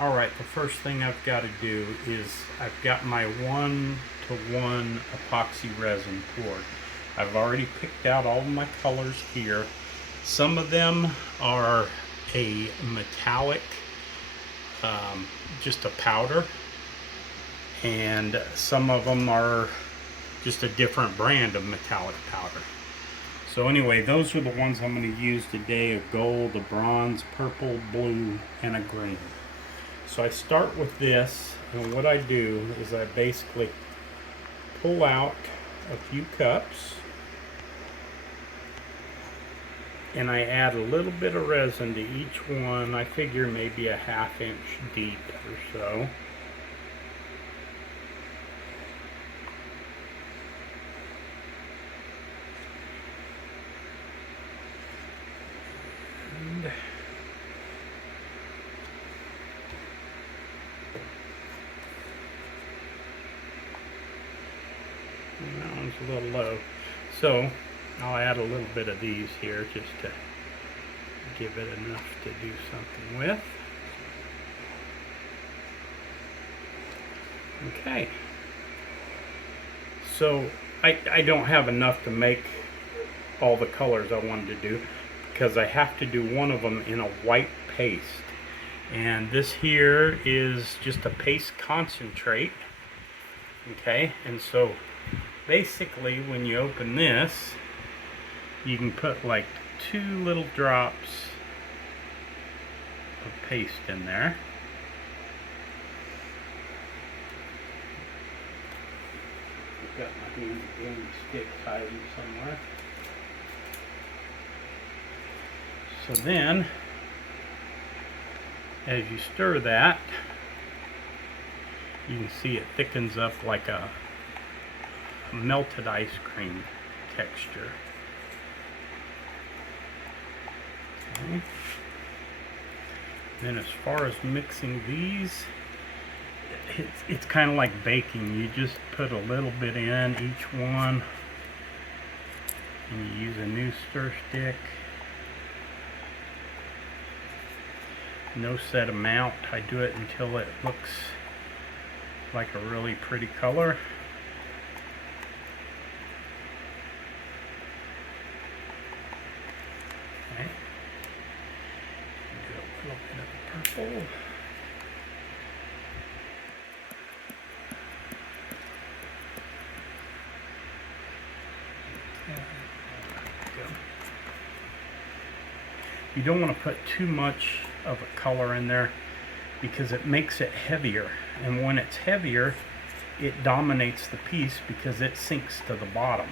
Alright, the first thing I've got to do is I've got my 1-to-1 epoxy resin poured. I've already picked out all of my colors here. Some of them are a metallic, just a powder, and some of them are just a different brand of metallic powder. So anyway, those are the ones I'm going to use today: a gold, a bronze, purple, blue, and a green. So I start with this, and what I do is I basically pull out a few cups, and I add a little bit of resin to each one. I figure maybe a ½ inch deep or so. And that one's a little low. So I'll add a little bit of these here just to give it enough to do something with. Okay. So I don't have enough to make all the colors I wanted to do, because I have to do one of them in a white paste. And this here is just a paste concentrate. Okay, and so basically when you open this, you can put like 2 little drops of paste in there. I've got my handy stick hiding somewhere. So then, as you stir that, you can see it thickens up like a melted ice cream texture. Okay. Then as far as mixing these, it's kind of like baking. You just put a little bit in each one, and you use a new stir stick. No set amount. I do it until it looks like a really pretty color. Okay. Do a little bit of purple. You don't want to put too much of a color in there because it makes it heavier, and when it's heavier it dominates the piece because it sinks to the bottom,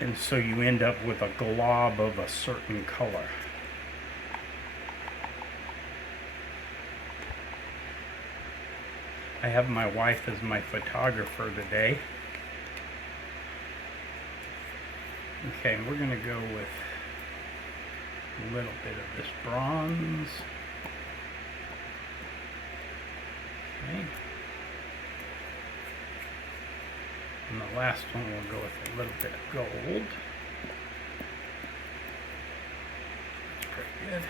and so you end up with a glob of a certain color. I have my wife as my photographer today. Okay, we're going to go with a little bit of this bronze. Okay. And the last one we'll go with a little bit of gold. That's pretty good.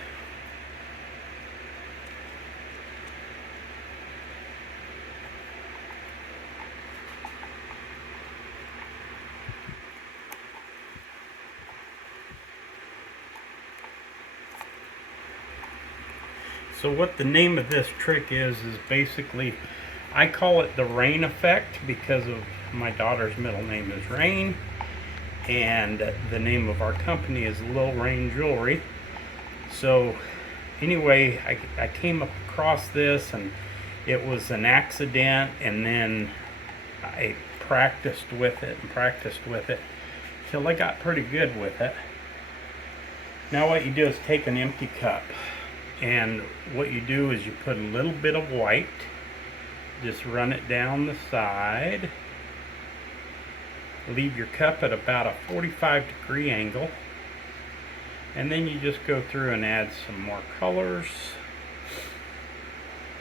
So what the name of this trick is basically, I call it the rain effect because of my daughter's middle name is Rain, and the name of our company is Lil Rain Jewelry. So anyway, I came across this, and it was an accident, and then I practiced with it till I got pretty good with it. Now what you do is take an empty cup, and what you do is you put a little bit of white, just run it down the side, leave your cup at about a 45-degree angle, and then you just go through and add some more colors.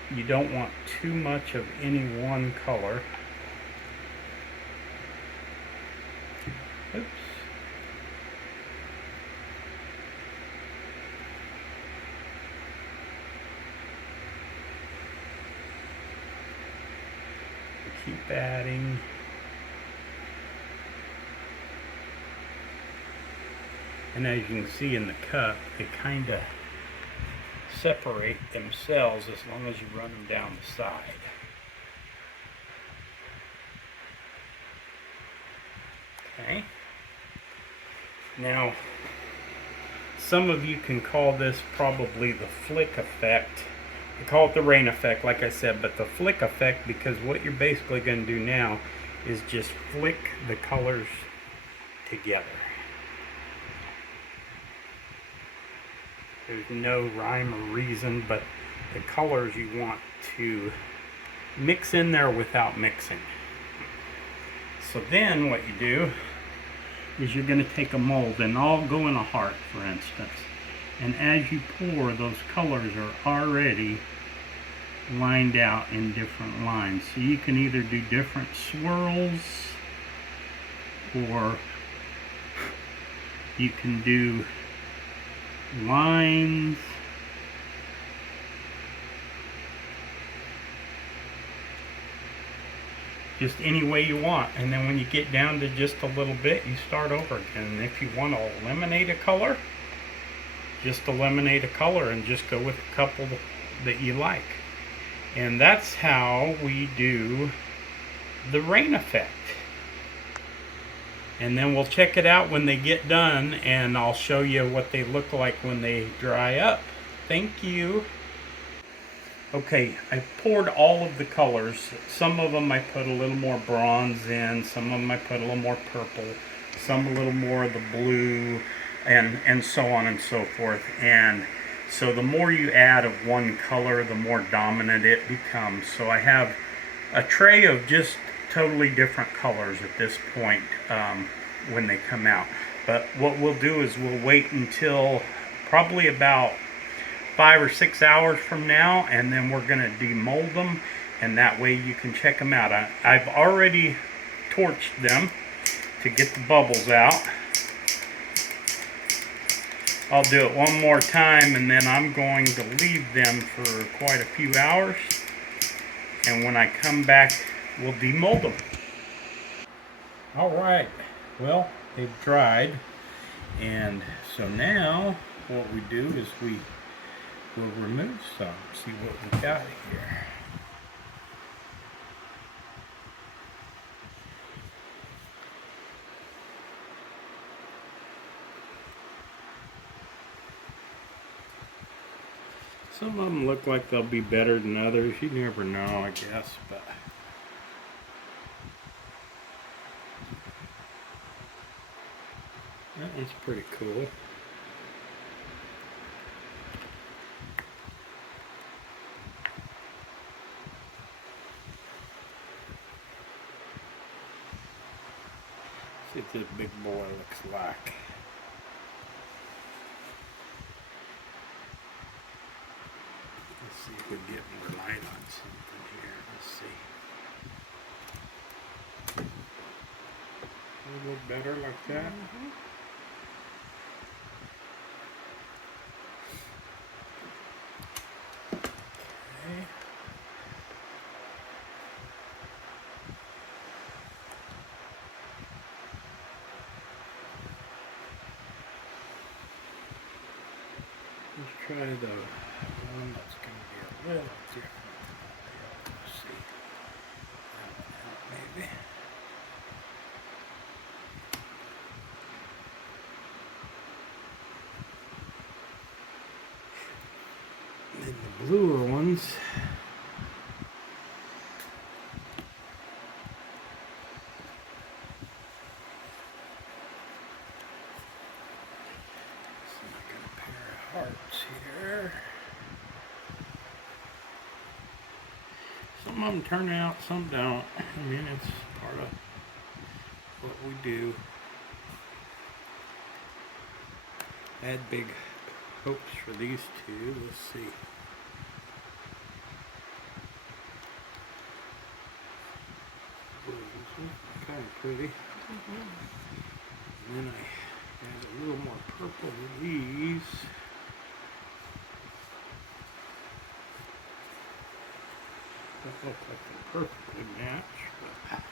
You don't want too much of any one color. Oops. adding. And as you can see in the cup, they kind of separate themselves as long as you run them down the side. Okay. Now, some of you can call this probably the flick effect. I call it the rain effect, like I said, but the flick effect, because what you're basically going to do now is just flick the colors together. There's no rhyme or reason, but the colors you want to mix in there without mixing. So then what you do is you're going to take a mold, and I'll go in a heart, for instance. And as you pour, those colors are already lined out in different lines. So you can either do different swirls, or you can do lines. Just any way you want. And then when you get down to just a little bit, you start over again. And if you want to eliminate a color, just eliminate a color and just go with a couple that you like. And that's how we do the rain effect. And then we'll check it out when they get done, and I'll show you what they look like when they dry up. Thank you. Okay, I poured all of the colors. Some of them I put a little more bronze in, some of them I put a little more purple, some a little more of the blue, and so on and so forth. And so the more you add of one color, the more dominant it becomes. So I have a tray of just totally different colors at this point when they come out. But what we'll do is we'll wait until probably about 5 or 6 hours from now, and then we're going to demold them, and that way you can check them out. I've already torched them to get the bubbles out. I'll do it one more time, and then I'm going to leave them for quite a few hours, and when I come back we'll demold them. Alright, well, they've dried, and so now what we do is we'll remove some, see what we got here. Some of them look like they'll be better than others. You never know, I guess, but that one's pretty cool. See what this big boy looks like. Let's see if we can get more light on something here. Let's see. A little better like that. Okay. Let's try the one that's going to be a little different. Let's see. That would help maybe. And then the bluer ones. Hearts here. Some of them turn out, some don't. I mean, it's part of what we do. I had big hopes for these two. Let's see. Kind of pretty. And then I add a little more purple to these. Doesn't look like they perfectly match. But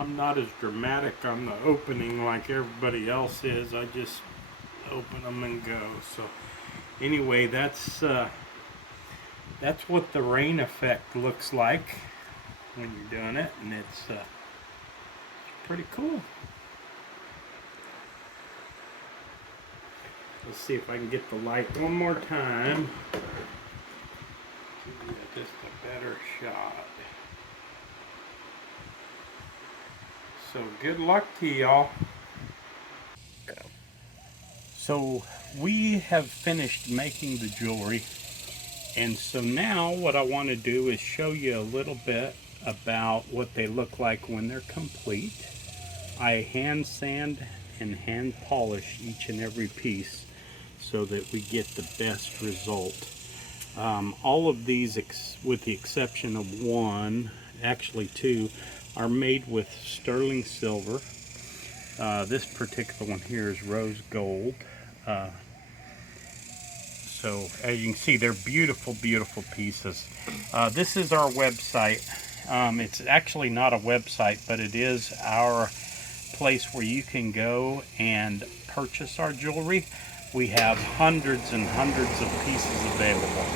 I'm not as dramatic on the opening like everybody else is. I just open them and go. So anyway, that's what the rain effect looks like when you're doing it, and it's pretty cool. Let's see if I can get the light one more time. Give you just a better shot. So good luck to y'all. So we have finished making the jewelry, and so now what I want to do is show you a little bit about what they look like when they're complete. I hand sand and hand polish each and every piece so that we get the best result. All of these, with the exception of one, actually two, are made with sterling silver. This particular one here is rose gold. So as you can see, they're beautiful, beautiful pieces. This is our website. It's actually not a website, but it is our place where you can go and purchase our jewelry. We have hundreds and hundreds of pieces available.